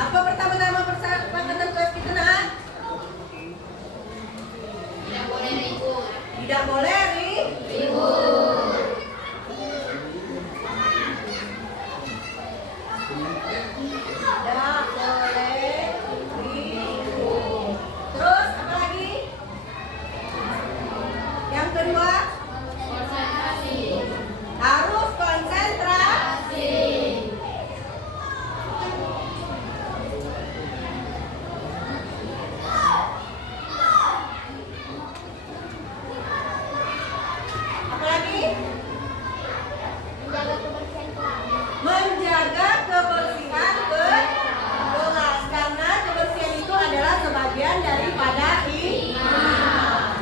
Apa pertama-tama persyaratan kelas kita nak? Tidak boleh ribut. Tidak boleh ribut. Tidak boleh ribut. Terus apa lagi? Yang kedua, Konsentrasi. harus konsentrasi. Apa lagi? Menjaga kebersihan kelas. Menjaga kebersihan kelas, karena kebersihan itu adalah sebagian daripada iman.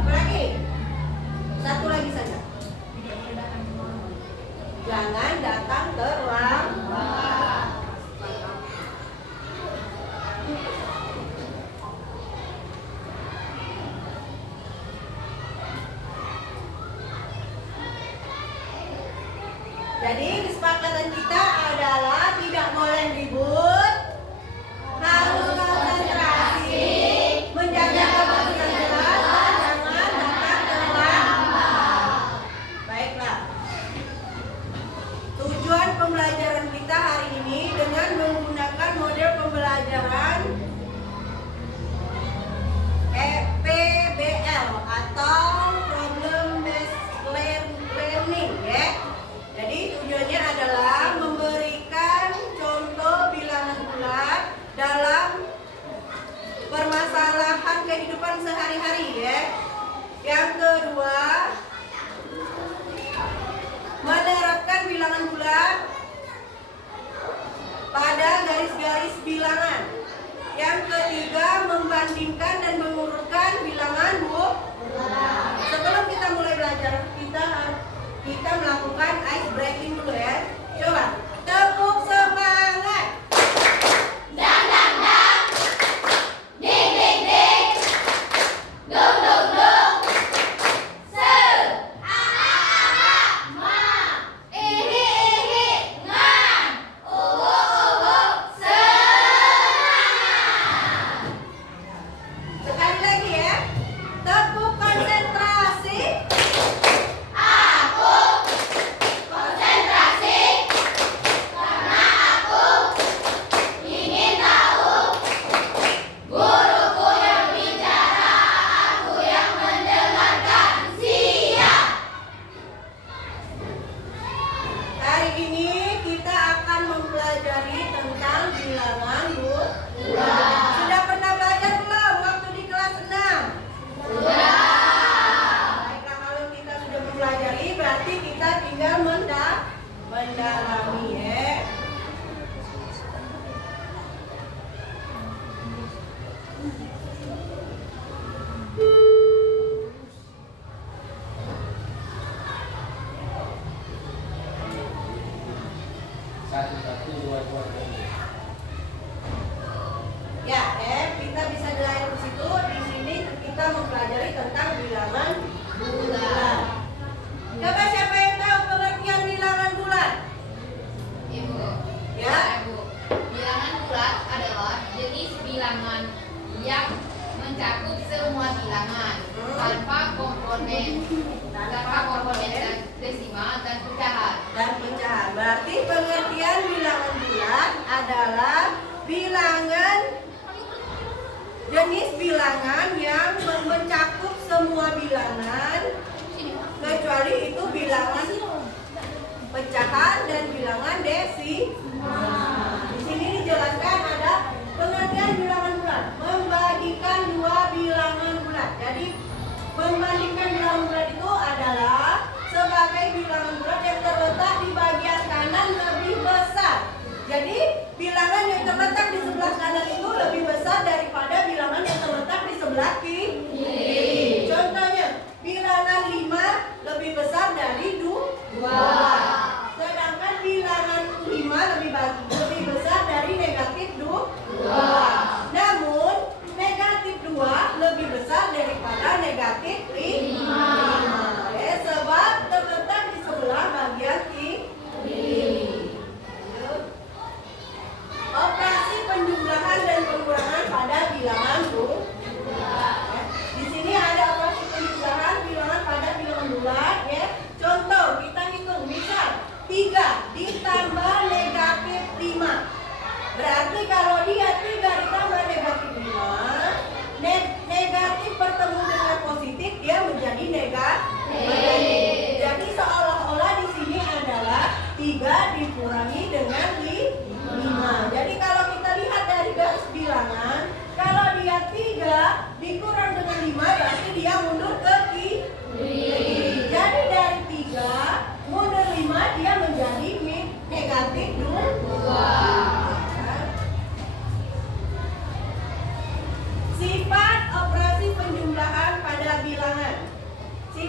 Apa lagi? Satu lagi saja. Jangan datang terlambat. Jadi kesepakatan kita adalah tidak boleh ribut, harus konsentrasi, menjaga kebersihan kelas, dan jangan datang terlambat. Baiklah. Tujuan pembelajaran kita hari ini dengan menggunakan model pembelajaran PBL atau Problem Based Learning, ya. Jadi tujuannya adalah memberikan contoh bilangan bulat dalam permasalahan kehidupan sehari-hari, ya. Yang kedua, menerapkan bilangan bulat pada garis-garis bilangan. Yang ketiga, membandingkan dan mengurutkan bilangan bulat. Sebelum kita mulai belajar, kita melakukan ice breaking dulu, ya. Coba tepuk semangat. Dang dang dang. Ding ding ding. Dung dung dung. Se. A a a a. Ma. Ihi ihi. Ngan. Uwu uwu. Semangat. Sekali lagi, ya. Tepuk konsentrasi. Aku konsentrasi karena aku ingin tahu. Guruku yang bicara, aku yang mendengarkan. Siap. Hari ini kita akan mempelajari tentang bilangan bulat. Sudah pernah belajar belum waktu di kelas 6? Sudah. Baiklah, kalau kita sudah mempelajari, berarti kita tinggal mendalami, ya. Satu dua dua. Ya, kita bisa dilihat di situ. Di sini kita mempelajari tentang bilangan bulat. Coba siapa yang tahu pengertian bilangan bulat? Ibu. Ya. Ibu. Bilangan bulat adalah jenis bilangan yang mencakup semua bilangan tanpa komponen desimal dan pecahan. Dan pecahan. Berarti pengertian bilangan bulat adalah jenis bilangan yang mencakup semua bilangan kecuali itu bilangan pecahan dan bilangan desimal. Di sini dijelaskan ada pengertian bilangan bulat, membagikan dua bilangan bulat. Jadi membandingkan bilangan bulat itu adalah sebagai bilangan bulat yang terletak di bagian kanan lebih besar. Jadi bilangan yang terletak di sebelah kanan itu lebih besar daripada bilangan yang terletak di sebelah kiri. Contohnya, bilangan 5 lebih besar dari 2. Sedangkan bilangan 5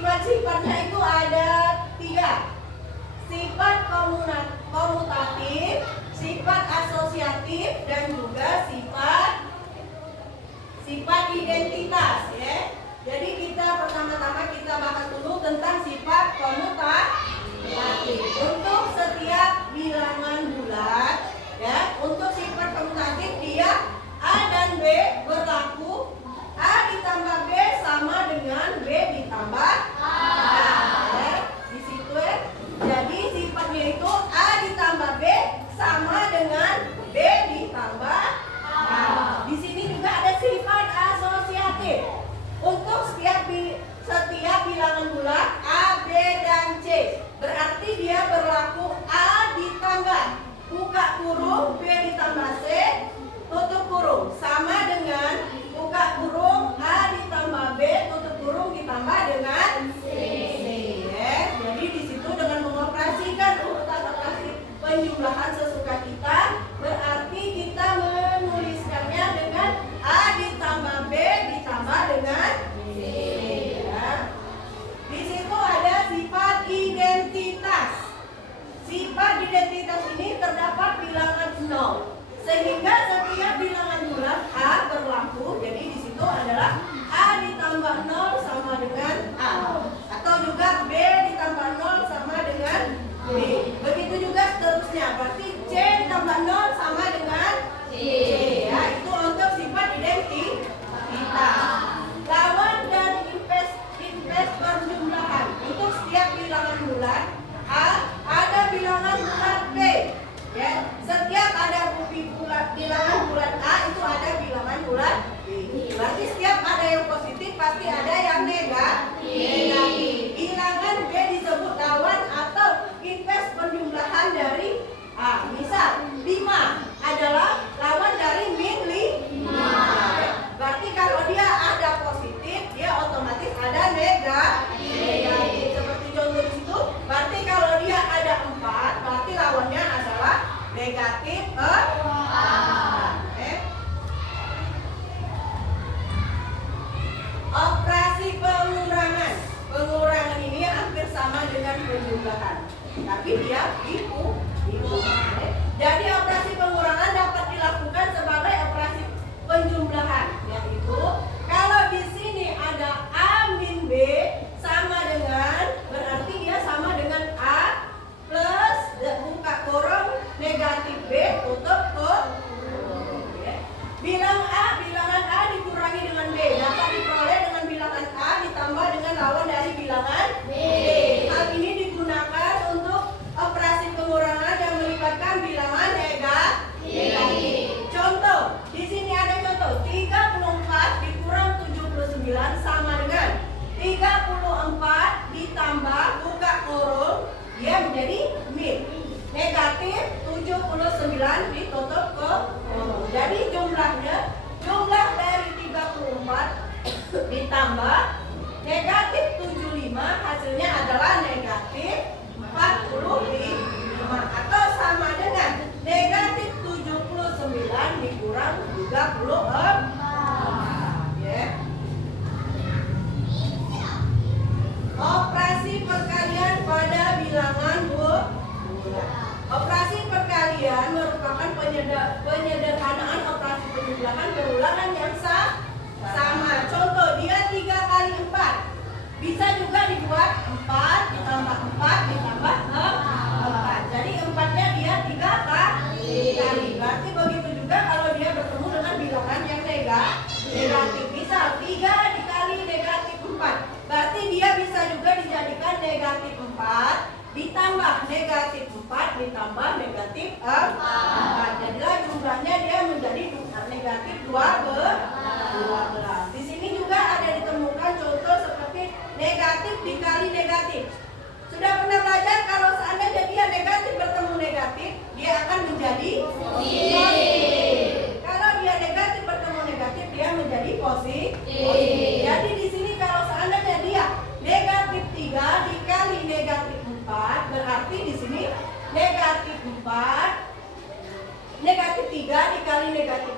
Sifat-sifatnya itu ada 3. Sifat komutatif, sifat asosiatif, dan juga sifat identitas, ya. Jadi kita pertama-tama kita bahas dulu tentang sifat komutatif. Untuk setiap bilangan bulat, ya, untuk sifat komutatif dia A dan B berlaku A ditambah B sama dengan B ditambah A. Ya, di situ ya. Jadi sifatnya itu A ditambah B sama dengan B ditambah A. Di sini juga ada sifat asosiatif. Untuk setiap bilangan bulat A, B, dan C, berarti dia berlaku A ditambah buka kurung B ditambah C tutup kurung sama dengan buka kurung A ditambah B tutup kurung ditambah dengan C. Ya. Jadi di situ dengan mengoperasikan urutan operasi penjumlahan sesuka kita, berarti kita menuliskannya dengan A ditambah B ditambah dengan C. Ya. Di situ ada sifat identitas. Sifat identitas ini terdapat bilangan 0. Sehingga setiap bilangan bulat A berlaku. Jadi di situ adalah A ditambah 0 sama dengan A. Atau juga B ditambah 0 sama dengan B. Begitu juga seterusnya. Berarti C ditambah 0 sama dengan C. Ya, itu untuk sifat identitas. Lawan dan invers perjumlahan. Untuk setiap bilangan bulat A ada bilangan bulat B. Ya, setiap ada bilangan bulat A itu ada bilangan bulat B. Berarti setiap ada yang positif pasti ada yang negatif. Bilangan B disebut lawan atau invers penjumlahan dari A. Misal 5 adalah lawan dari min 5. Berarti kalau dia ada positif, dia otomatis ada negatif. Seperti contoh di situ. Berarti kalau dia ada 4, berarti lawannya adalah negatif 4. Operasi pengurangan. Pengurangan ini hampir sama dengan penjumlahan, tapi dia dikurang. Jadi operasi pengurangan dapat dilakukan sebagai operasi penjumlahan, yaitu kalau di sini ada A min B sama dengan, berarti dia sama dengan A plus buka kurung negatif B tutup kurung. Bilangan A dikurangi dengan B dapat diperoleh dengan bilangan A ditambah dengan lawan dari bilangan B. Hal ini digunakan untuk operasi pengurangan yang melibatkan bilangan negatif. Contoh, di sini ada contoh 34 dikurang 79 sama dengan 34 ditambah buka kurung dia menjadi min negatif 79 ditutup ke kurung. Jadi jumlah dari 34 ditambah negatif 75 hasilnya adalah negatif 45 atau sama dengan negatif 79 dikurang 34. Ya. Operasi perkalian pada bilangan bulat. Operasi perkalian merupakan penyederhanaan operasi penjumlahan berulangan yang sama. Contoh, dia 3 kali 4. Bisa juga dibuat 4 ditambah 4 ditambah 4. Jadi 4-nya dia 3 kali. Berarti begitu juga kalau dia bertemu dengan bilangan yang negatif. Misal 3 dikali negatif 4. Berarti dia bisa juga dijadikan negatif 4 ditambah negatif 4 ditambah negatif 4. Jadilah jumlahnya dia menjadi negatif 12. Di sini juga ada ditemukan contoh seperti negatif dikali negatif. Sudah pernah belajar kalau seandainya dia negatif bertemu negatif, dia akan menjadi positif. Kalau dia negatif bertemu negatif, dia menjadi positif. Jadi di sini kalau seandainya dia negatif 3 dikali negatif 4, berarti di sini negatif 4 negatif 3 dikali negatif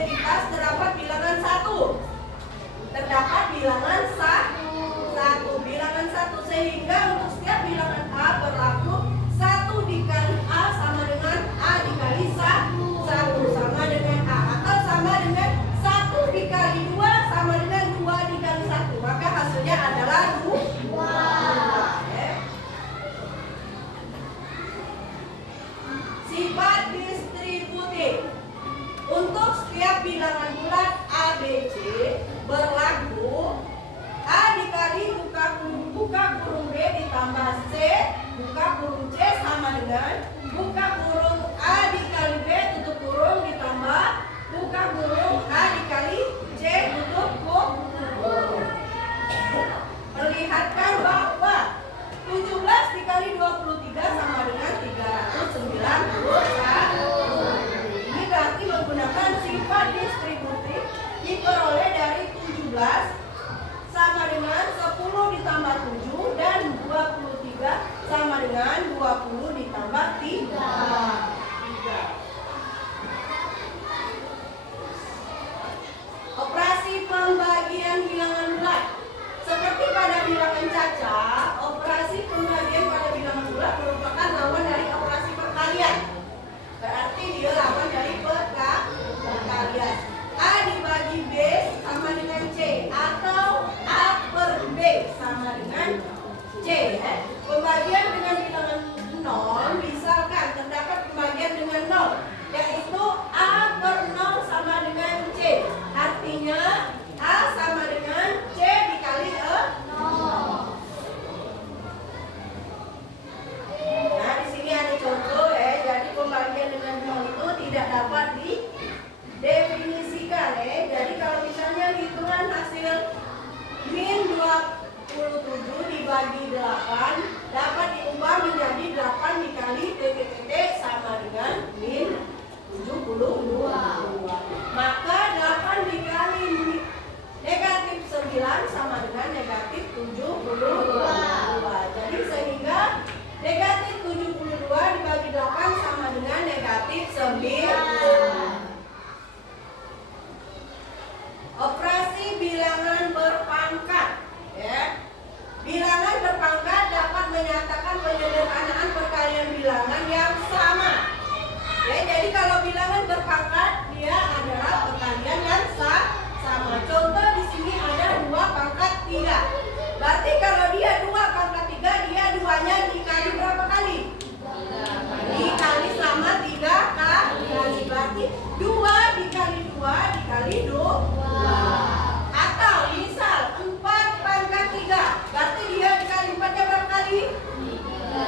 identitas terdapat bilangan 1. Terdapat bilangan 1. Bilangan 1 sehingga untuk setiap bilangan A berlaku 1 dikali A sama dengan A dikali 1 sama dengan A, atau sama dengan 1 dikali 2 sama dengan 2 dikali 1. Maka hasilnya adalah 2. Sifat distributif. Untuk setiap bilangan bulat A, B, C berlaku A dikali buka kurung B ditambah C buka kurung C sama dengan buka kurung A dikali B tutup kurung ditambah buka kurung A dikali C tutup kurung. Perlihatkan bahwa 17 dikali 23 sama dengan 391. Ini berarti menggunakan sifat distributif diperoleh dari 17 sama dengan 10 ditambah 7 dan 23 sama dengan 20 ditambah 3. Operasi pembagian bilangan bulat. Seperti pada bilangan caca, operasi pembagian pada bilangan bulat merupakan lawan dari operasi perkalian. Berarti dia lawan dari perkalian. A dibagi B sama dengan C, atau A per B sama dengan C. Pembagian dengan bilangan 0, misalkan terdapat pembagian dengan 0, yaitu A per 0 sama dengan C. Artinya A sama dengan C dikali 0. Nah, di sini ada contoh ya. Jadi pembagian dengan 0 itu tidak dapat didefinisikan ya. Jadi kalau misalnya hitungan hasil min 27 dibagi 8 dapat diubah menjadi 8 dikali titik-titik sama dengan min 72. Maka 8 dikali negatif 9 sama dengan negatif 72. Jadi sehingga negatif 72 dibagi 8 sama dengan negatif 9. Operasi bilangan berpangkat ya. Bilangan berpangkat dapat menyatakan penyederhanaan perkalian bilangan yang sama. Ya, jadi kalau bilangan berpangkat dia adalah perkalian yang sama. Contoh di sini ada 2 pangkat 3. Berarti kalau dia 2 pangkat 3, dia 2-nya dikali berapa kali? Dikali selama 3 kali. Berarti 2 dikali 2 dikali 2. Atau misal 4 pangkat 3, berarti dia dikali 4-nya berapa kali?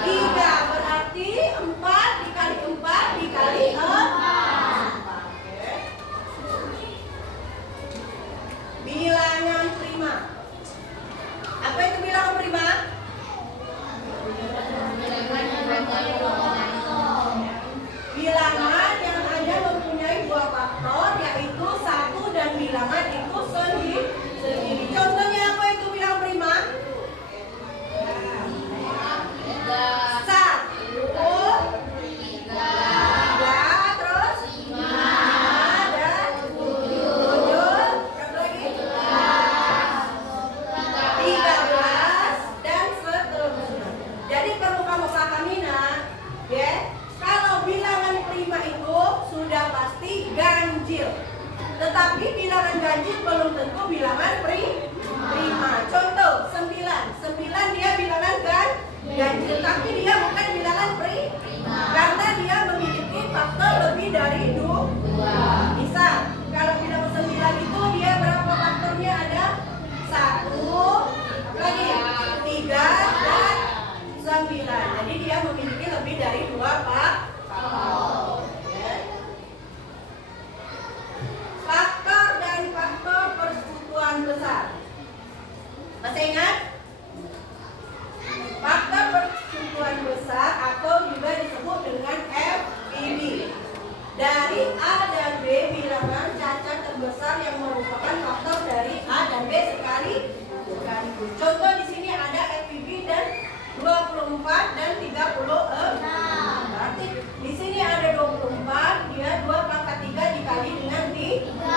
3. Berarti 4 dikali 4 dikali 4. Bilangan prima. Apa itu bilangan prima? Bilangan yang hanya mempunyai 2 faktor, yaitu 1 dan bilangan itu sendiri. Contohnya apa itu bilangan prima? 3, ganjil. Tetapi bilangan ganjil belum tentu bilangan prima. Contoh 9 dia bilangan ganjil, tapi dia bukan bilangan prima karena dia memiliki faktor lebih dari 2. Misal kalau bilangan 9 itu dia berapa faktornya? Ada 1, lagi 3 dan 9. Jadi dia memiliki lebih dari 2 faktor. Faktor dan faktor persekutuan besar. Masih ingat? Faktor persekutuan besar atau juga disebut dengan FPB. Dari A dan B bilangan cacat terbesar yang merupakan faktor dari A dan B sekaligus. Contoh di sini ada FPB dan 24 dan 36. Berarti di sini ada 24, dia 2 pangkat 3 dikali dengan 3.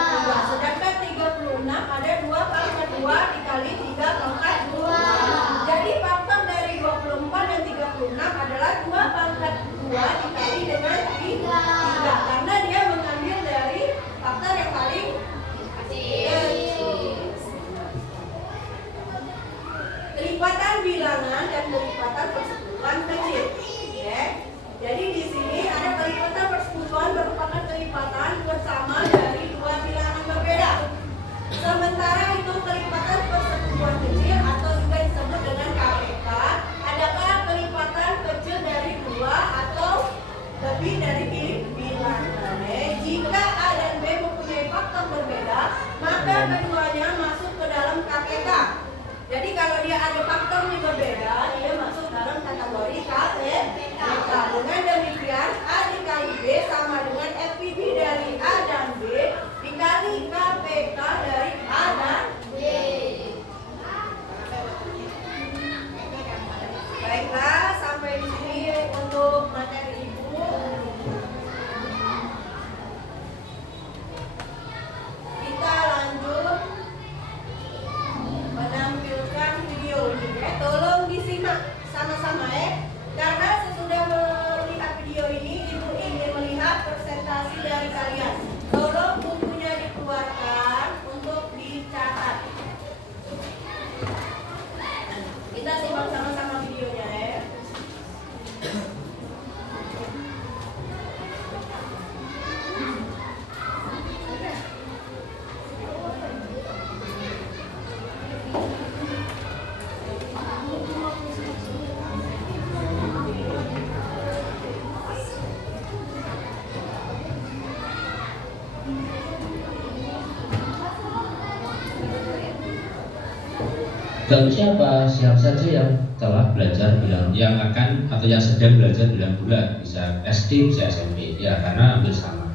Untuk siapa? Siapa saja yang telah belajar bilangan, yang akan atau yang sedang belajar bilangan bulat, bisa SD, bisa SMP, ya karena hampir sama.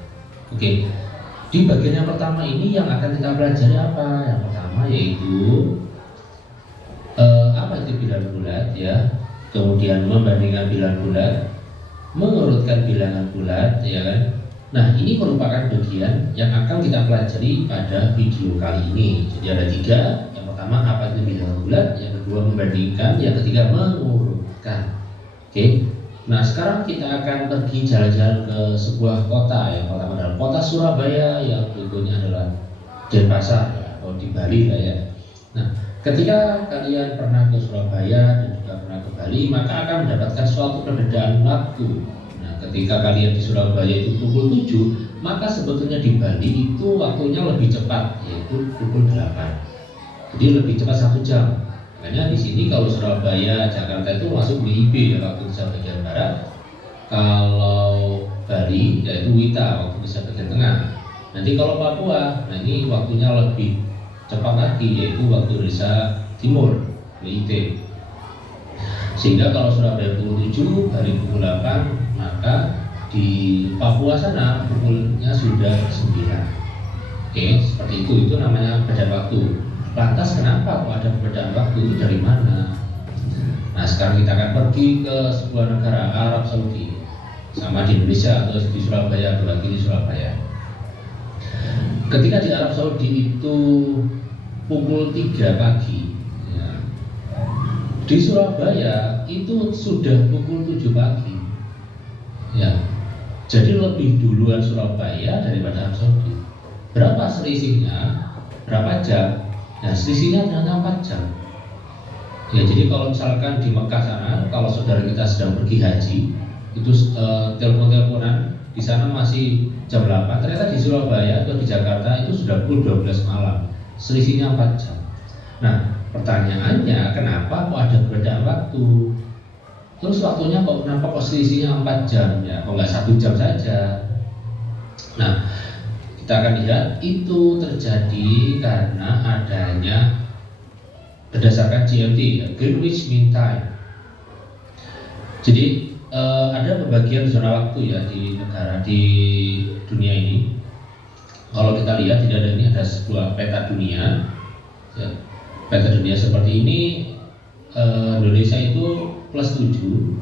Oke, di bagian yang pertama ini yang akan kita pelajari apa? Yang pertama yaitu apa itu bilangan bulat ya, kemudian membandingkan bilangan bulat, mengurutkan bilangan bulat, ya kan? Nah, ini merupakan bagian yang akan kita pelajari pada video kali ini. Jadi ada 3. Yang pertama apa itu bilangan bulat, yang kedua membandingkan, yang ketiga mengurutkan. Oke. Nah, sekarang kita akan pergi jalan-jalan ke sebuah kota. Yang pertama adalah kota Surabaya, yang berikutnya adalah Denpasar atau di Bali lah ya. Nah, ketika kalian pernah ke Surabaya dan juga pernah ke Bali, maka akan mendapatkan suatu perbedaan waktu. Ketika kalian di Surabaya itu pukul 7, maka sebetulnya di Bali itu waktunya lebih cepat, yaitu pukul 8. Jadi lebih cepat 1 jam. Makanya di sini kalau Surabaya, Jakarta itu masuk WIB ya, waktu Indonesia bagian barat. Kalau Bali yaitu WITA, waktu Indonesia bagian tengah. Nanti kalau Papua, nah ini waktunya lebih cepat lagi, yaitu waktu Indonesia Timur, WIT. Sehingga kalau Surabaya pukul 7, Bali pukul 8, maka di Papua sana pukulnya sudah 9. Oke, seperti itu namanya perbedaan waktu. Lantas kenapa kok ada perbedaan waktu, itu dari mana? Nah, sekarang kita akan pergi ke sebuah negara Arab Saudi, sama di Indonesia atau di Surabaya, berarti di Surabaya. Ketika di Arab Saudi itu pukul 3 pagi ya. Di Surabaya itu sudah pukul 7 pagi ya. Jadi lebih duluan Surabaya daripada Arab Saudi. Berapa selisihnya? Berapa jam? Nah, selisihnya ternyata 4 jam. Ya, jadi kalau misalkan di Mekah sana, kalau saudara kita sedang pergi haji, itu telepon-teleponan di sana masih jam 8. Ternyata di Surabaya atau di Jakarta itu sudah pukul 12 malam. Selisihnya 4 jam. Nah, pertanyaannya kenapa kok ada perbedaan waktu? Terus waktunya kenapa kok selisihnya 4 jam ya? Kok nggak 1 jam saja? Nah, kita akan lihat itu terjadi karena adanya berdasarkan GMT ya, Greenwich Mean Time. Jadi ada pembagian zona waktu ya di negara di dunia ini. Kalau kita lihat ini ada sebuah peta dunia. Ya, peta dunia seperti ini, Indonesia itu +7,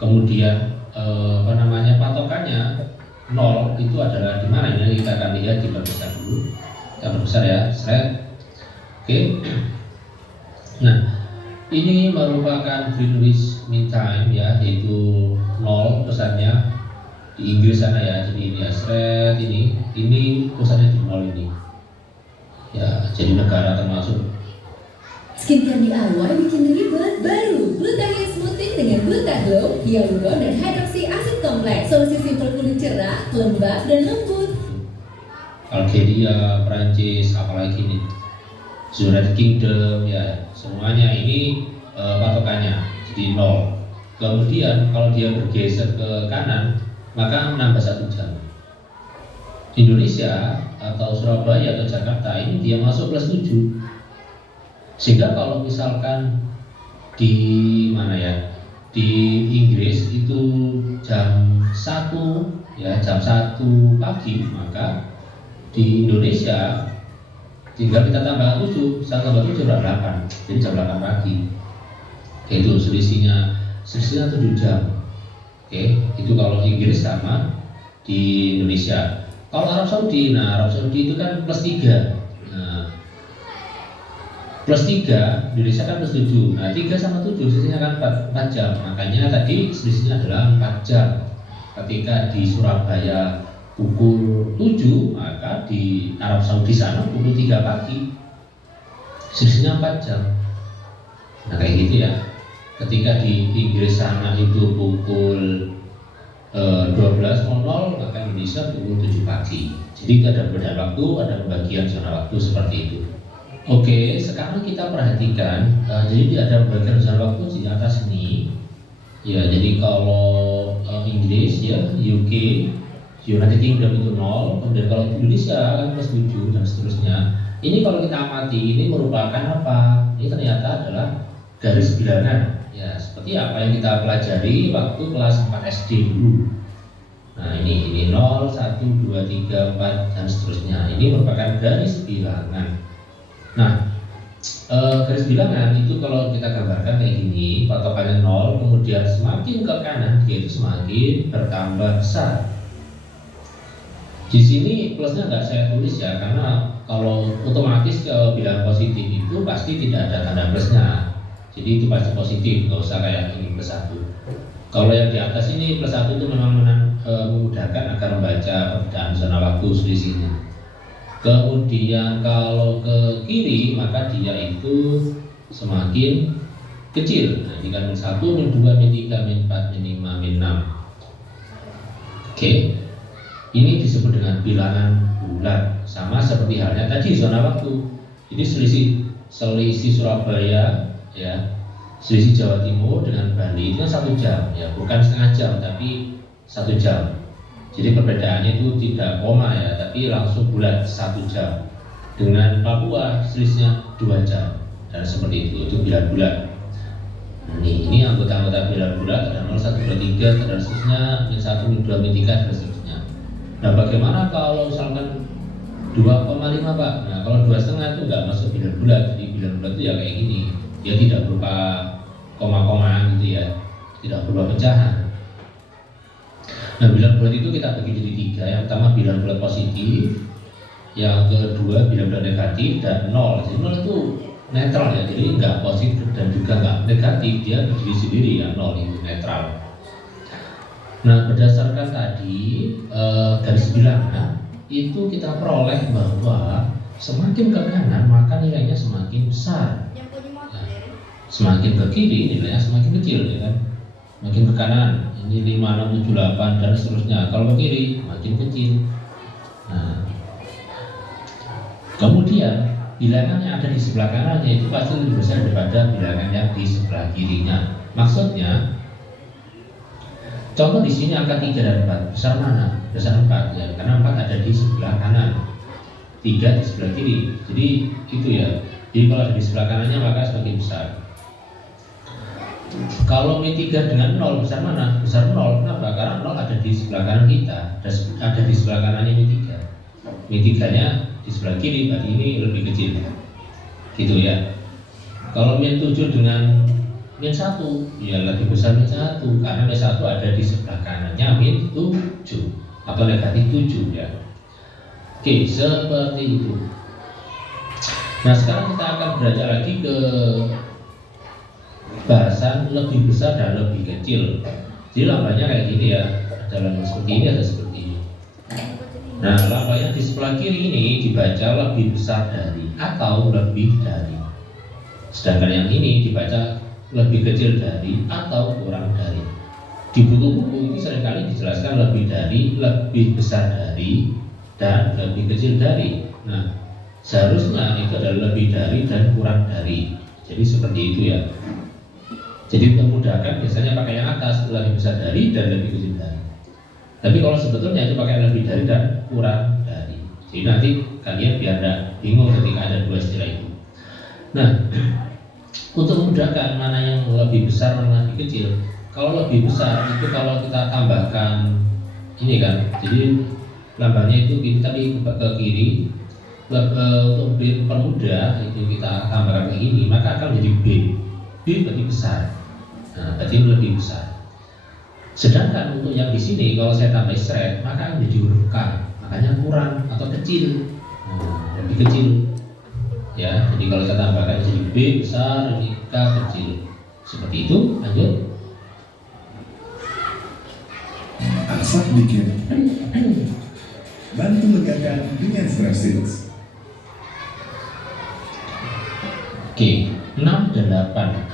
kemudian patokannya 0 itu adalah di mana? Ini kita akan lihat, di perbesar dulu. Kita perbesar ya, slide. Oke. Nah, ini merupakan Greenwich Mean Time ya, yaitu 0 pusatnya di Inggris sana ya. Jadi ini ya, slide ini pusatnya di 0 ini. Ya, jadi negara termasuk. Skincare DIY bikin ribet. Baru Glutathione Smoothing dengan Glutaglow, Hyaluron dan Hydroxy Acid Complex. Solusi simpel kulit cerah, lembab dan lembut. Algeria, Prancis, apalagi nih, United Kingdom ya, semuanya ini patokannya jadi 0. Kemudian kalau dia bergeser ke kanan, maka menambah 1 jam. Indonesia atau Surabaya atau Jakarta ini dia masuk +7. Sehingga kalau misalkan di mana ya, di Inggris itu jam 1 ya, jam 1 pagi, maka di Indonesia tinggal kita tambah 7, 1 tambah 7 berapa? 8, jadi jam 8 pagi. Itu selisihnya 7 jam. Oke, itu kalau Inggris sama di Indonesia. Kalau Arab Saudi, nah Arab Saudi itu kan +3. +3, Indonesia kan +7. Nah, 3 sama 7 selisihnya kan 4 jam. Makanya tadi selisihnya adalah 4 jam. Ketika di Surabaya pukul 7, maka di Arab Saudi sana pukul 3 pagi. Selisihnya 4 jam. Nah, kayak gitu ya. Ketika di Inggris sana itu pukul 12.00, maka Indonesia pukul 7 pagi. Jadi ada perbedaan waktu, ada pembagian zona waktu seperti itu. Oke, sekarang kita perhatikan, jadi ada pembagian zona waktu di atas ini. Ya, jadi kalau Inggris ya, UK, United Kingdom itu 0, kemudian kalau Indonesia kan +7 dan seterusnya. ini kalau kita amati ini merupakan apa? Ini ternyata adalah garis bilangan. Ya, seperti apa yang kita pelajari waktu kelas 4 SD dulu. Nah, ini 0, 1, 2, 3, 4 dan seterusnya. Ini merupakan garis bilangan. Nah, garis bilangan itu kalau kita gambarkan kayak gini, patokannya 0, kemudian semakin ke kanan dia itu semakin bertambah besar. Di sini plusnya nggak saya tulis ya, karena kalau otomatis bilangan positif itu pasti tidak ada tanda plusnya. Jadi itu pasti positif, nggak usah kayak ini plus 1. Kalau yang di atas ini plus 1 itu memang memudahkan agar membaca perbedaan zona waktu selisihnya. Kemudian kalau ke kiri maka dia itu semakin kecil. Nah, ini kan min 1, min 2, min 3, min 4, min 5, min 6. Oke. Ini disebut dengan bilangan bulat. Sama seperti halnya tadi zona waktu. Jadi selisih Surabaya ya, selisih Jawa Timur dengan Bali itu kan 1 jam ya, bukan setengah jam tapi 1 jam. Jadi perbedaannya itu tidak koma ya, tapi langsung bulat 1 jam. Dengan Papua selisihnya 2 jam dan seperti itu bilangan bulat. Nah, ini anggota-anggota bilangan bulat ada 0, 1, 2, 3 dan seterusnya, min 1, min 2, min 3 dan seterusnya. Nah, bagaimana kalau misalkan 2,5 Pak? Nah, kalau 2,5 itu nggak masuk bilangan bulat. Jadi bilangan bulat itu ya kayak gini. Dia tidak berupa koma-komaan gitu ya, tidak berupa pecahan. Nah, bilangan bulat itu kita bagi jadi 3. Yang pertama bilangan bulat positif, yang kedua bilangan bulat negatif, dan 0. Jadi 0 itu netral ya, jadi nggak positif dan juga nggak negatif, dia berdiri sendiri ya, 0 itu netral. Nah, berdasarkan tadi garis bilangan itu kita peroleh bahwa semakin ke kanan maka nilainya semakin besar. Semakin ke kiri nilainya semakin kecil ya kan. Makin ke kanan ini 5, 6, 7, 8 dan seterusnya. Kalau ke kiri makin kecil. Nah, kemudian bilangan yang ada di sebelah kanannya itu pasti lebih besar daripada bilangan yang di sebelah kirinya. Maksudnya, contoh di sini angka 3 dan 4 besar mana? Besar 4 ya, karena 4 ada di sebelah kanan, 3 di sebelah kiri. Jadi itu ya. Jadi kalau ada di sebelah kanannya maka semakin besar. Kalau min 3 dengan 0 besar mana? Besar 0. Kenapa? Karena 0 ada di sebelah kanan kita, ada di sebelah kanannya min 3. Min 3-nya di sebelah kiri, berarti ini lebih kecil. Gitu ya. Kalau min 7 dengan min 1, ya lebih besar min 1 karena min 1 ada di sebelah kanannya min 7 atau negatif 7 ya. Oke, seperti itu. Nah, sekarang kita akan belajar lagi ke bahasan lebih besar dan lebih kecil. Jadi lambangnya kayak gini ya, ada lambang seperti ini, ada seperti ini. Nah, lambangnya di sebelah kiri ini dibaca lebih besar dari atau lebih dari. Sedangkan yang ini dibaca lebih kecil dari atau kurang dari. Di buku-buku ini seringkali dijelaskan lebih dari, lebih besar dari, dan lebih kecil dari. Nah, seharusnya itu adalah lebih dari dan kurang dari. Jadi seperti itu ya. Jadi memudahkan biasanya pakai yang atas, lebih besar dari dan lebih kecil dari. Tapi kalau sebetulnya itu pakai lebih dari dan kurang dari. Jadi nanti kalian biar tidak bingung ketika ada dua istilah itu. Nah, untuk memudahkan mana yang lebih besar, mana lebih kecil. Kalau lebih besar itu kalau kita tambahkan ini kan, jadi lambangnya itu kita ke kiri. Untuk dipermudah itu kita tambahkan kayak gini, maka akan menjadi B. B berarti besar. Nah, berarti lebih besar. Sedangkan untuk yang di sini kalau saya tambah seret, maka akan menjadi huruf K. Makanya kurang atau kecil. Nah, lebih kecil. Ya, jadi kalau saya tambahkan jadi B besar, ini K kecil. Seperti itu. Lanjut. Asap dikit. Bantu legakan dengan Strepsils. Oke, 6 dan 8.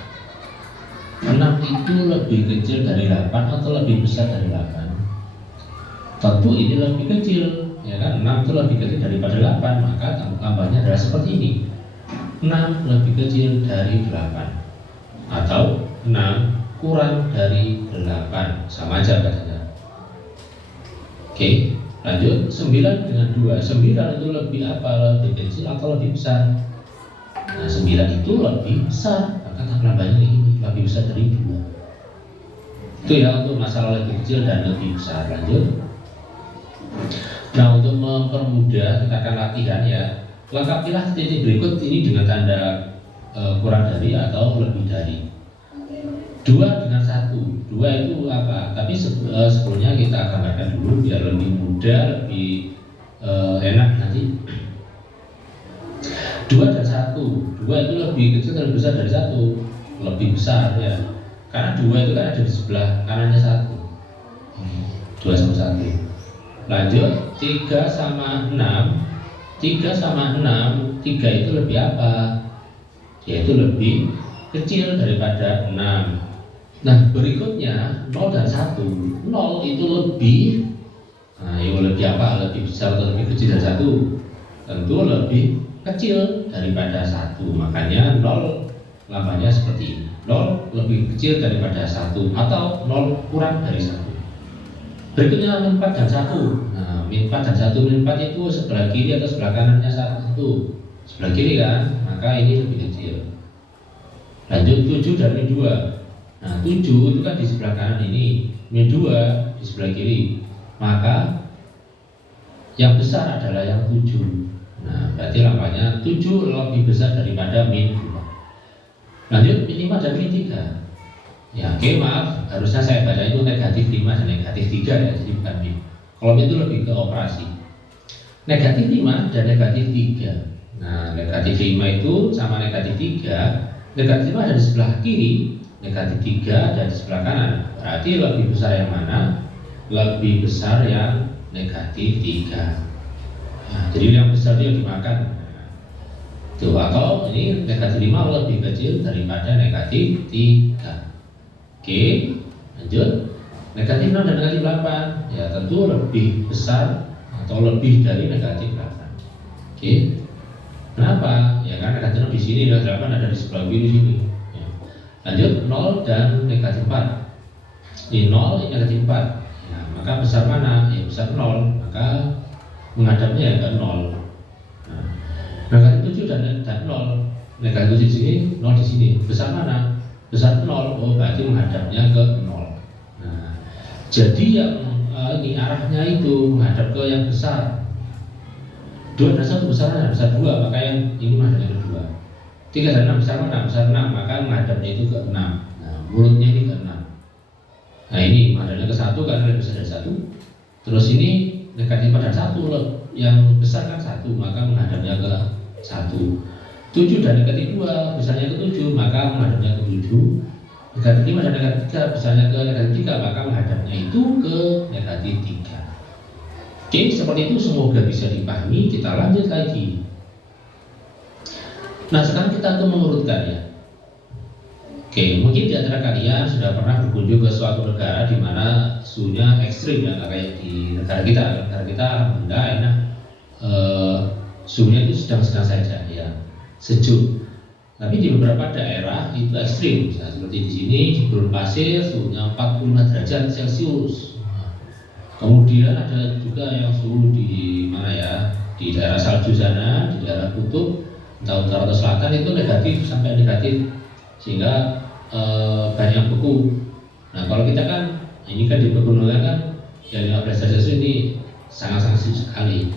6 itu lebih kecil dari 8 atau lebih besar dari 8? Tentu ini lebih kecil, ya kan? 6 itu lebih kecil daripada 8, maka tambahnya adalah seperti ini. 6 lebih kecil dari 8 atau 6 kurang dari 8, sama aja katanya. Oke, Lanjut, 9 dengan 2. 9 itu lebih apa? Lebih kecil atau lebih besar? Nah, 9 itu lebih besar. Maka tambahnya ini lebih besar dari 2. Itu ya untuk masalah lebih kecil dan lebih besar. Lanjut. Nah, untuk mempermudah kita akan latihan ya. Lengkapilah titik berikut ini dengan tanda kurang dari atau lebih dari. 2 dengan 1. 2 itu apa? Tapi sebelumnya kita gambarkan dulu biar lebih mudah, lebih enak nanti. 2 dan 1. 2 itu lebih kecil atau lebih besar dari 1? Lebih besar ya. Karena 2 itu kan ada di sebelah kanannya 1. 2 sama 1. Lanjut, 3 sama 6. 3 sama 6. 3 itu lebih apa? Yaitu lebih kecil daripada 6. Nah, berikutnya 0 dan 1. 0 itu lebih, nah yang lebih apa? Lebih besar atau lebih kecil dari 1? Tentu lebih kecil daripada 1. Makanya 0 lambangnya seperti ini. 0 lebih kecil daripada 1 atau 0 kurang dari 1. Berikutnya min 4 dan 1. Nah, min 4 dan 1. Min 4 itu sebelah kiri atau sebelah kanannya 1? Sebelah kiri kan? Maka ini lebih kecil. Lanjut, 7 dan min 2. Nah, 7 itu kan di sebelah kanan ini, min 2 di sebelah kiri. Maka yang besar adalah yang 7. Nah, berarti lambangnya 7 lebih besar daripada min 2. Lanjut, min 5 dan min 3. Ya, oke, maaf, harusnya saya baca itu negatif 5 dan negatif 3 ya, jadi bukan min. Kalau min itu lebih ke operasi. Negatif 5 dan negatif 3. Nah, negatif 5 itu sama negatif 3. Negatif 5 ada di sebelah kiri, negatif 3 ada di sebelah kanan. Berarti lebih besar yang mana? Lebih besar yang negatif 3. Nah, jadi yang besar itu yang dimakan. Tuh, atau ini negatif 5 lebih kecil daripada negatif 3. Oke, lanjut. Negatif 6 dan negatif 8. Ya, tentu lebih besar atau lebih dari negatif 8. Oke. Kenapa? Ya kan negatif 6 di sini, negatif 8 ada di sebelah kiri sini. Ya. Lanjut, 0 dan negatif 4. Ini 0, ini negatif 4. Ya, maka besar mana? Ya besar 0. Maka menghadapnya ya ke 0. Nah, negatif 7 dan 0. Negatif 7 di sini, 0 di sini. Besar mana? Besar 0. Oh, berarti menghadapnya ke 0. Nah, jadi yang ini arahnya itu menghadap ke yang besar. 2 dan 1 besar mana? Besar 2, maka yang ini menghadapnya ke 2. 3 dan 6 besar mana? Besar 6, maka menghadapnya itu ke 6. Nah, mulutnya ini ke 6. Nah, ini menghadapnya ke 1 karena lebih besar dari 1. Terus ini negatif 4 dan 1, yang besar kan 1, maka menghadapnya ke 1. 7 dan negatif 2, besarnya ke 7, maka menghadapnya ke 7. Negatif 5 dan negatif 3, besarnya ke negatif 3, maka menghadapnya itu ke negatif 3. Oke, seperti itu semoga bisa dipahami. Kita lanjut lagi. Nah, sekarang kita ke mengurutkan ya. Oke, mungkin di antara kalian sudah pernah berkunjung ke suatu negara di mana suhunya ekstrim ya, kayak di negara kita. Negara kita alhamdulillah enak. Suhunya itu sedang-sedang saja ya, sejuk. Tapi di beberapa daerah itu ekstrim. Misalnya seperti di sini di Gurun Pasir suhunya 45 derajat Celcius. Kemudian ada juga yang suhu di mana ya, di daerah salju sana, di daerah kutub, entah utara atau selatan itu negatif sampai negatif, sehingga banyak beku. Nah, kalau kita kan ini kan di pegunungan kan ya 15 derajat ini sangat-sangat sekali.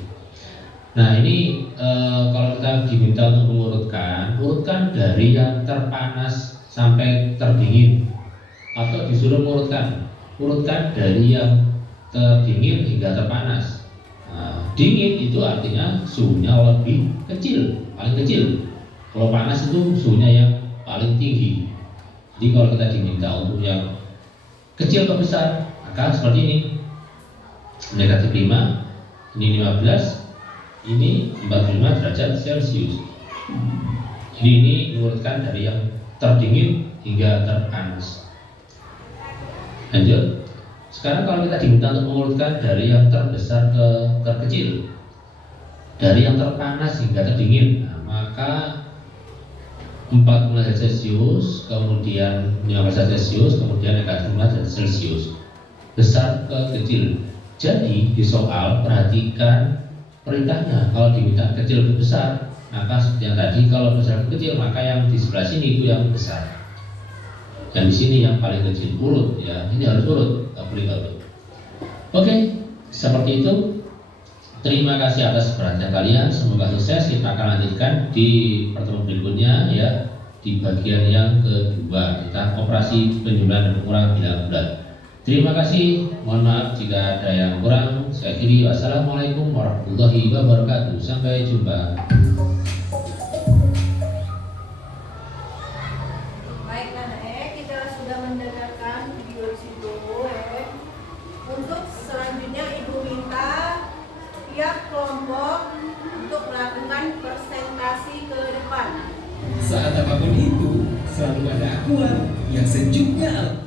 Nah, ini kalau kita diminta untuk urutkan dari yang terpanas sampai terdingin, atau disuruh urutkan dari yang terdingin hingga terpanas. Nah, dingin itu artinya suhunya lebih kecil, paling kecil. Kalau panas itu suhunya yang paling tinggi. Jadi kalau kita diminta untuk yang kecil atau besar, maka seperti ini. Negatif 5, ini 15, ini 45 derajat Celcius. Jadi ini diurutkan dari yang terdingin hingga terpanas. Lanjut. Sekarang kalau kita diminta untuk mengurutkan dari yang terbesar ke terkecil, dari yang terpanas hingga terdingin, nah, maka 40 derajat Celcius, kemudian 15 derajat Celcius, kemudian negatif 5 derajat Celcius. Besar ke kecil. Jadi di soal perhatikan perintahnya. Kalau diminta kecil ke besar, maka seperti yang tadi, kalau besar ke kecil maka yang di sebelah sini itu yang besar. Dan di sini yang paling kecil urut ya. Ini harus urut, nggak boleh urut. Oke, seperti itu. Terima kasih atas perhatian kalian. Semoga sukses. Kita akan lanjutkan di pertemuan berikutnya ya. Di bagian yang kedua kita operasi penjumlahan dan pengurangan bilangan bulat. Terima kasih. Mohon maaf jika ada yang kurang. Saya akhiri. Wassalamualaikum warahmatullahi wabarakatuh. Sampai jumpa. Baik anak-anak, kita sudah mendengarkan video di situ. Untuk selanjutnya Ibu minta tiap kelompok untuk melakukan presentasi ke depan. Saat apapun itu, selalu ada akuan yang sejuknya.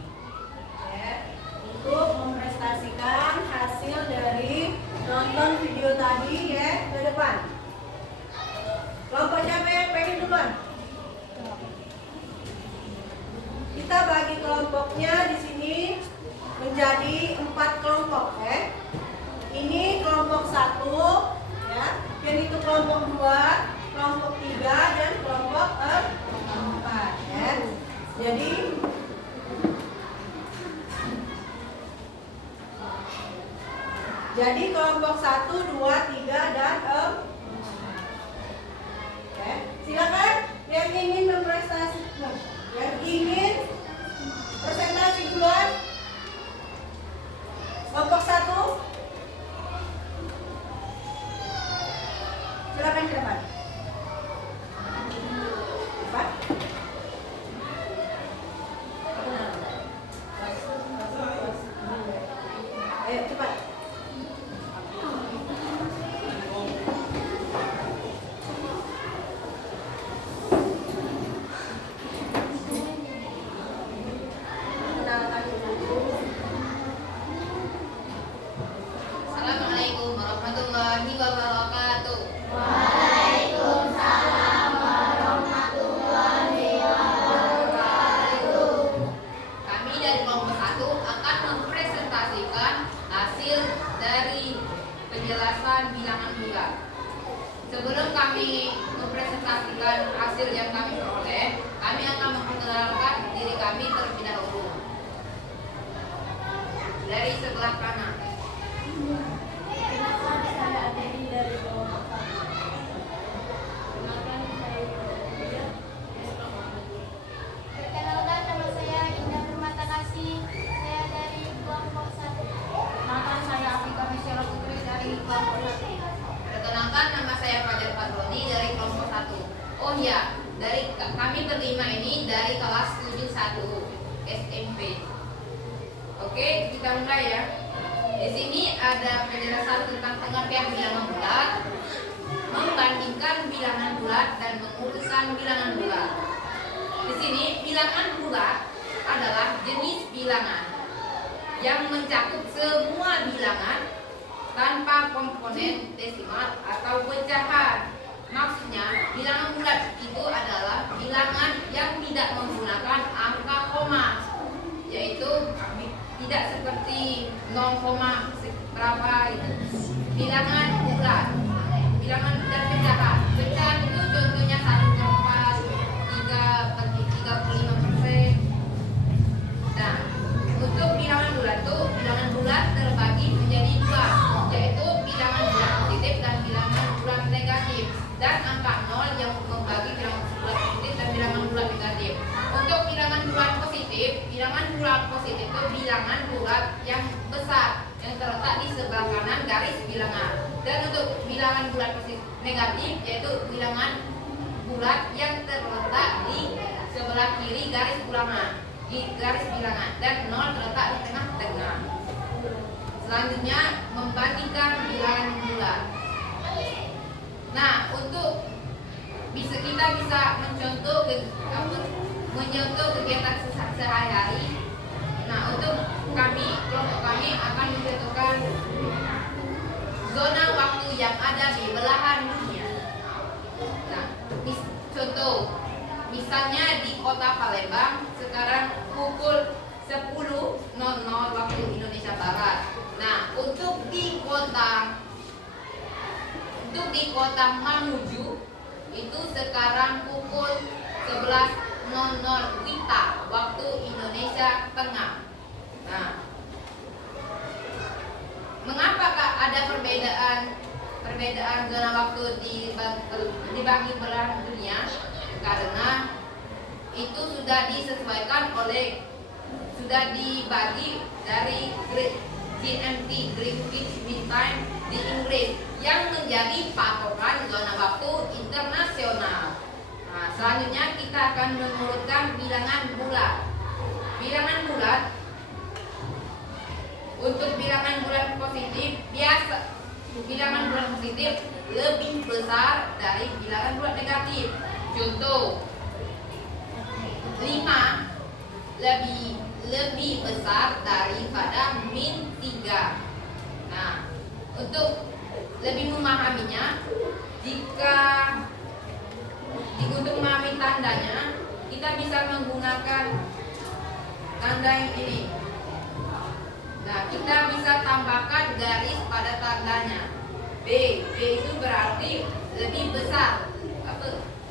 Untuk mempresentasikan hasil dari nonton video tadi ya ke depan. Kelompok siapa yang pengen duluan? Kita bagi kelompoknya di sini menjadi 4 kelompok ya. Ini kelompok 1 ya, dan itu kelompok 2, kelompok 3 dan kelompok 4 ya. Jadi kelompok 1, 2, 3 dan 4. Oke, silakan yang ingin mempresentasikan, yang ingin presentasi duluan. Kelompok 1. Silakan ke depan. Cepat. Ayo cepat. Kenalkan dulu. Assalamualaikum warahmatullahi wabarakatuh. Kami dari kelompok 1 akan mempresentasikan hasil dari penjelasan bilangan bulat. Sebelum kami mempresentasikan hasil yang kami peroleh, kami akan memperkenalkan diri kami terlebih dahulu. Dari sebelah kanan. Saya Adeli dari kelompok 1. Perkenalkan, nama saya Indah Permata Kasih. Saya dari kelompok 1. Nama saya Afika Michelle Putri dari kelompok 1. Perkenalkan, nama saya Fajar Fadroni dari kelompok 1. Oh ya, dari kami berlima ini dari kelas 71 SMP. Oke, kita mulai ya. Di sini ada penjelasan tentang pengertian bilangan bulat, membandingkan bilangan bulat dan mengurutkan bilangan bulat. Di sini bilangan bulat adalah jenis bilangan yang mencakup semua bilangan tanpa komponen desimal atau pecahan. Maksudnya, bilangan bulat itu adalah bilangan yang tidak menggunakan angka koma, yaitu tidak seperti 0, berapa itu. Bilangan bulat, bilangan dan pecahan. Pecahan itu contohnya 1/4, 3/35%. Nah, untuk bilangan bulat itu, bilangan bulat terbagi menjadi 2, yaitu bilangan bulat positif dan bilangan bulat negatif. Dan angka 0 yang membagi bilangan bulat positif dan bilangan bulat negatif. Untuk bilangan bulat positif itu bilangan bulat yang besar yang terletak di sebelah kanan garis bilangan. Dan untuk bilangan bulat positif negatif yaitu bilangan bulat yang terletak di sebelah kiri garis bilangan dan 0 terletak di tengah-tengah. Selanjutnya membandingkan bilangan bulat. Nah, untuk kita bisa mencontoh kegiatan sehari-hari. Nah, untuk kelompok kami akan mencontohkan zona waktu yang ada di belahan dunia. Nah, contoh, misalnya di kota Palembang sekarang pukul 10.00 waktu Indonesia Barat. Nah, untuk di kota Mamuju itu sekarang pukul 11.00 WITA waktu Indonesia Tengah. Nah, mengapa Kak ada perbedaan zona waktu dibagi belahan dunia? Karena itu sudah dibagi dari GMT, Greenwich Mean Time di Inggris, yang menjadi patokan zona waktu internasional. Nah, selanjutnya kita akan mengurutkan bilangan bulat. Untuk bilangan bulat positif lebih besar dari bilangan bulat negatif. Contoh, 5 lebih besar daripada min 3. Nah, untuk lebih memahaminya, untuk memahami tandanya, kita bisa menggunakan tanda yang ini. Nah, kita bisa tambahkan garis pada tandanya. B itu berarti lebih besar,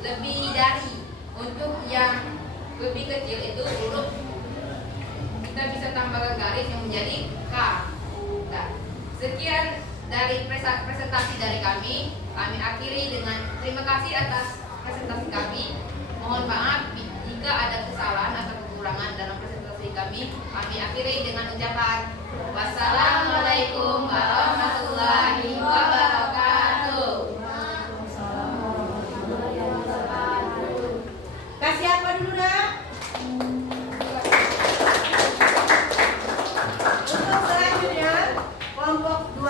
lebih dari. Untuk yang lebih kecil itu huruf, kita bisa tambahkan garis yang menjadi K. Nah, sekian dari presentasi dari kami akhiri dengan terima kasih atas presentasi kami. Mohon maaf jika ada kesalahan atau kekurangan dalam presentasi kami akhiri dengan ucapan wassalamualaikum warahmatullahi wabarakatuh. Kasih apa dulu nak? Untuk selanjutnya kelompok 2.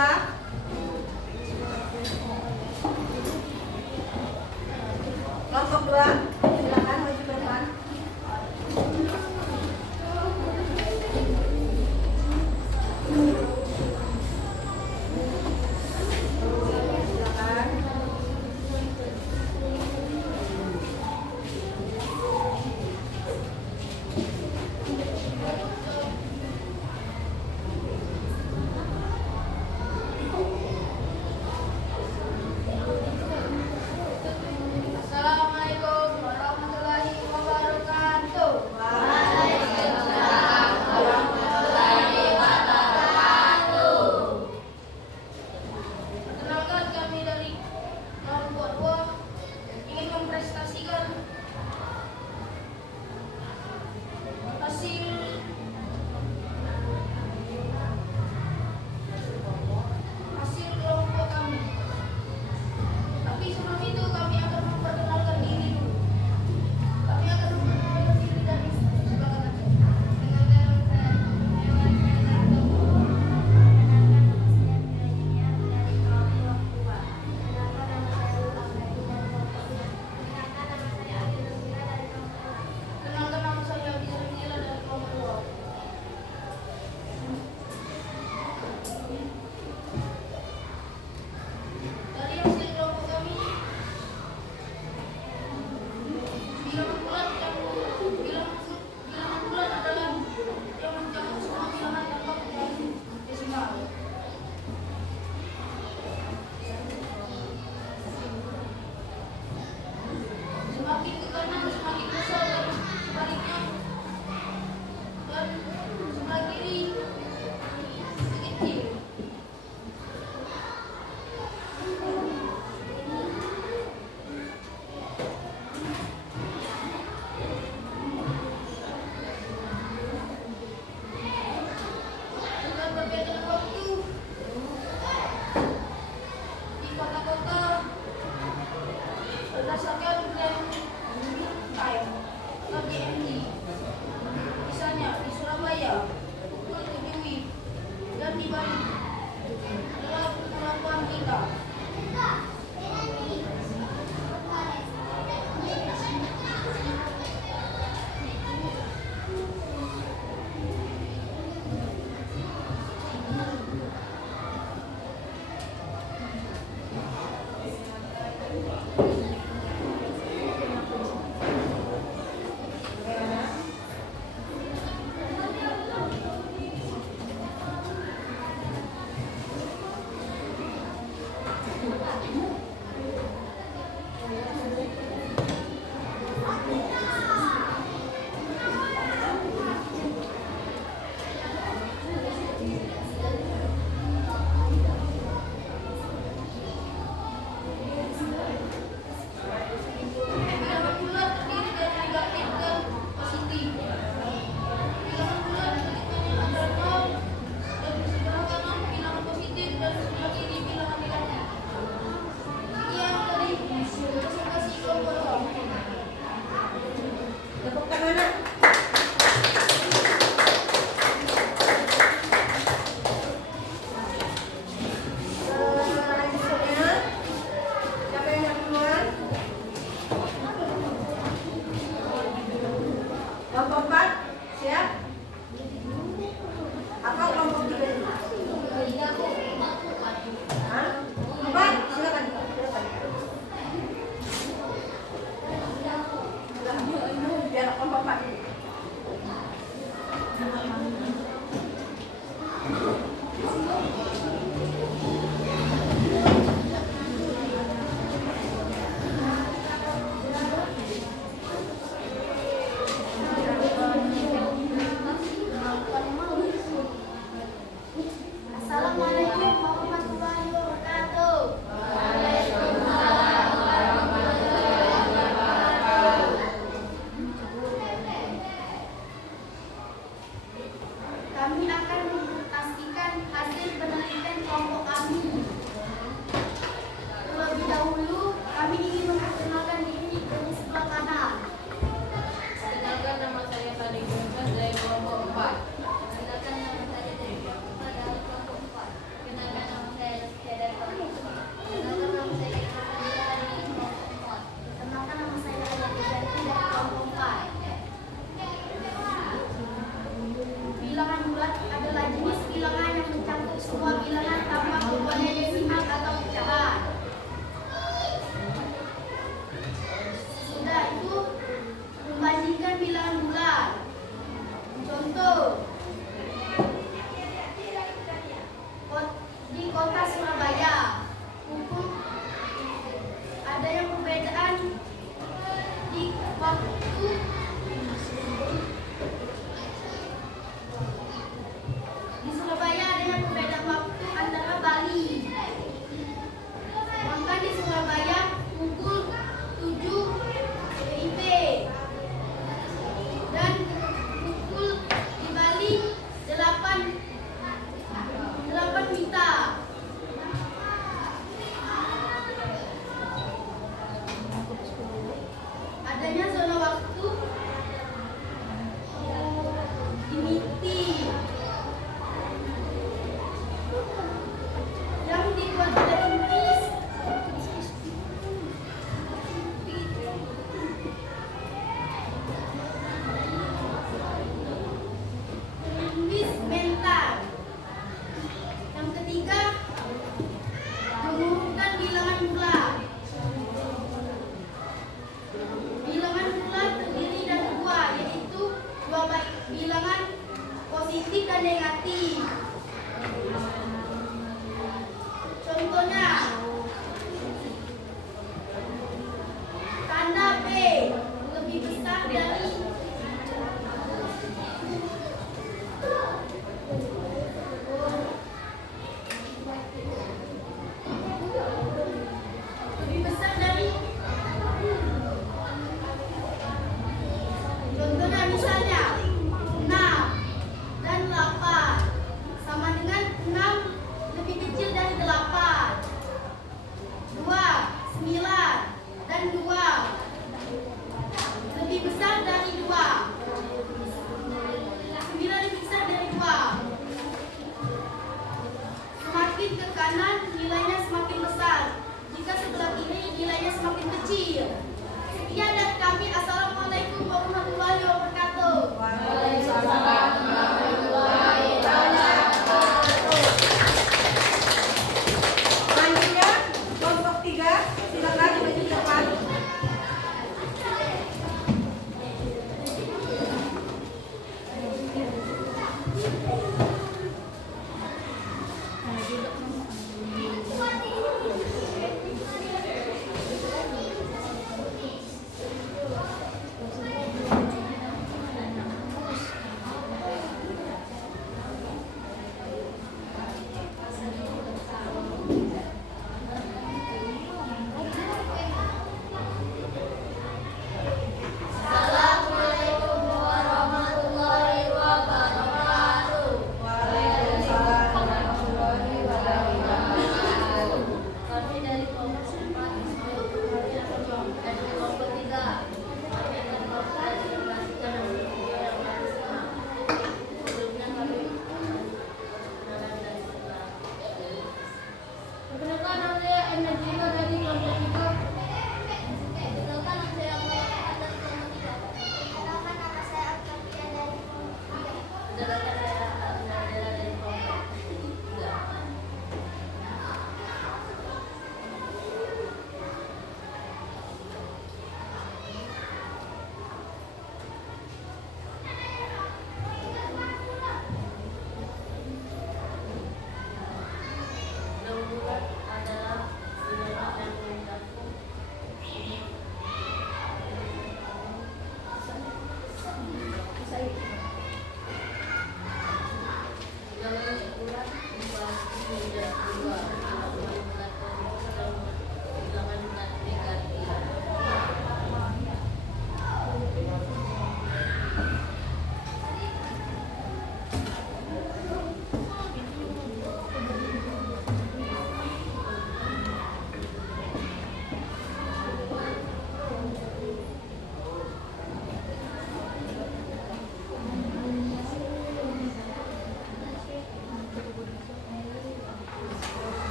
Kelompok 2, silakan maju ke depan. Assalamualaikum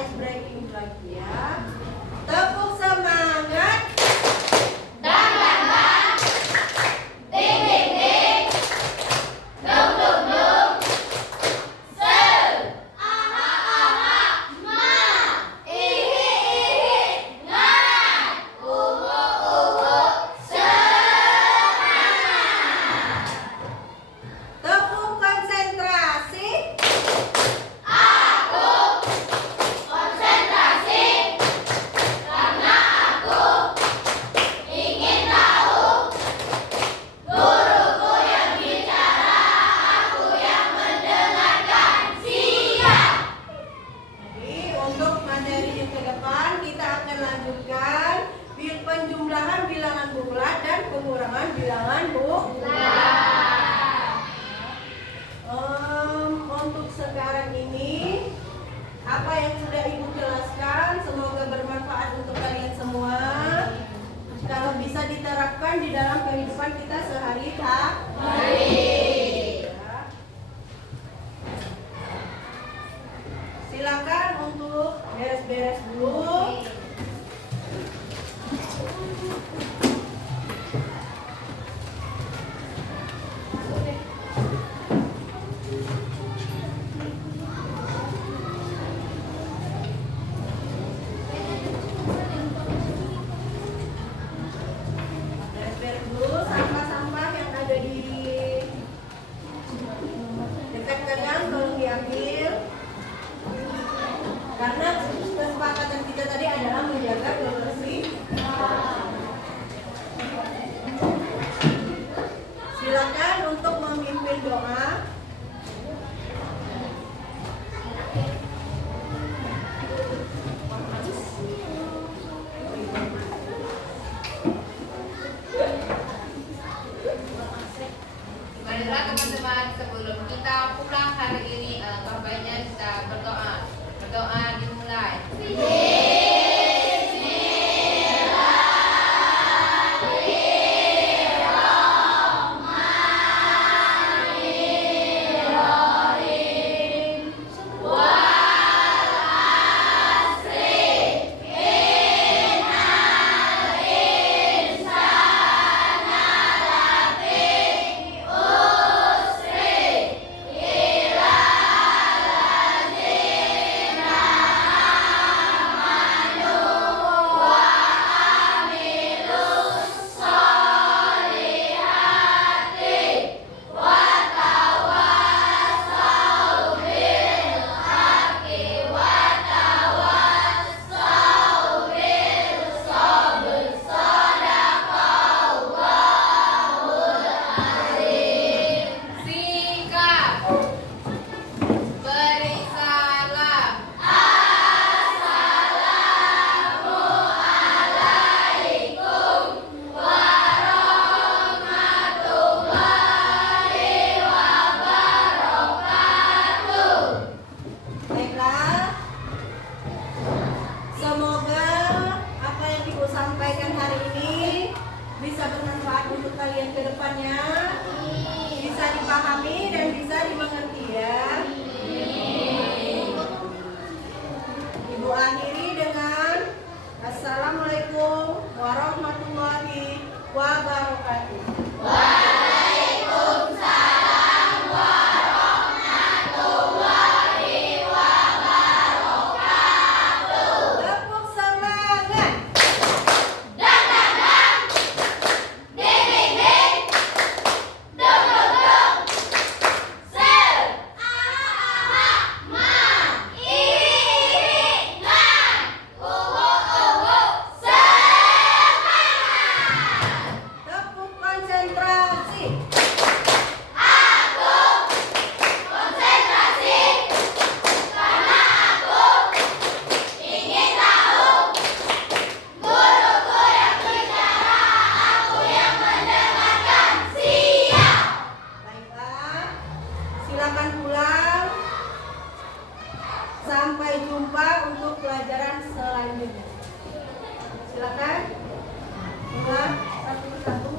ice breaking lagi ya. Tepuk semangat. Tepuk konsentrasi. Jadi untuk materi yang ke depan kita akan lanjutkan penjumlahan bilangan bulat dan pengurangan bilangan bulat. Untuk sekarang ini apa yang sudah Ibu jelaskan semoga bermanfaat untuk kalian semua. Kalau bisa diterapkan di dalam kehidupan kita sehari-hari. Ya. Silakan untuk beres-beres dulu. Beres-beres dulu sampah-sampah yang ada di dekat kalian tolong diambil. Karena kesepakatan kita tadi adalah menjaga kebersihan. Silakan untuk memimpin doa. Marilah teman-teman, sebelum kita pulang hari ini, alangkah baiknya kita berdoa. Berdoa dimulai. Sikap. Beri salam. Baiklah. Semoga apa yang Ibu sampaikan hari ini bisa bermanfaat untuk kalian ke depannya. Bisa dipahami dan bisa dimengerti ya. Ibu akhiri dengan Assalamualaikum warahmatullahi wabarakatuh. Tepuk semangat. Tepuk konsentrasi. Baiklah, silakan pulang. Sampai jumpa untuk pelajaran selanjutnya. Silakan. Pulang satu persatu.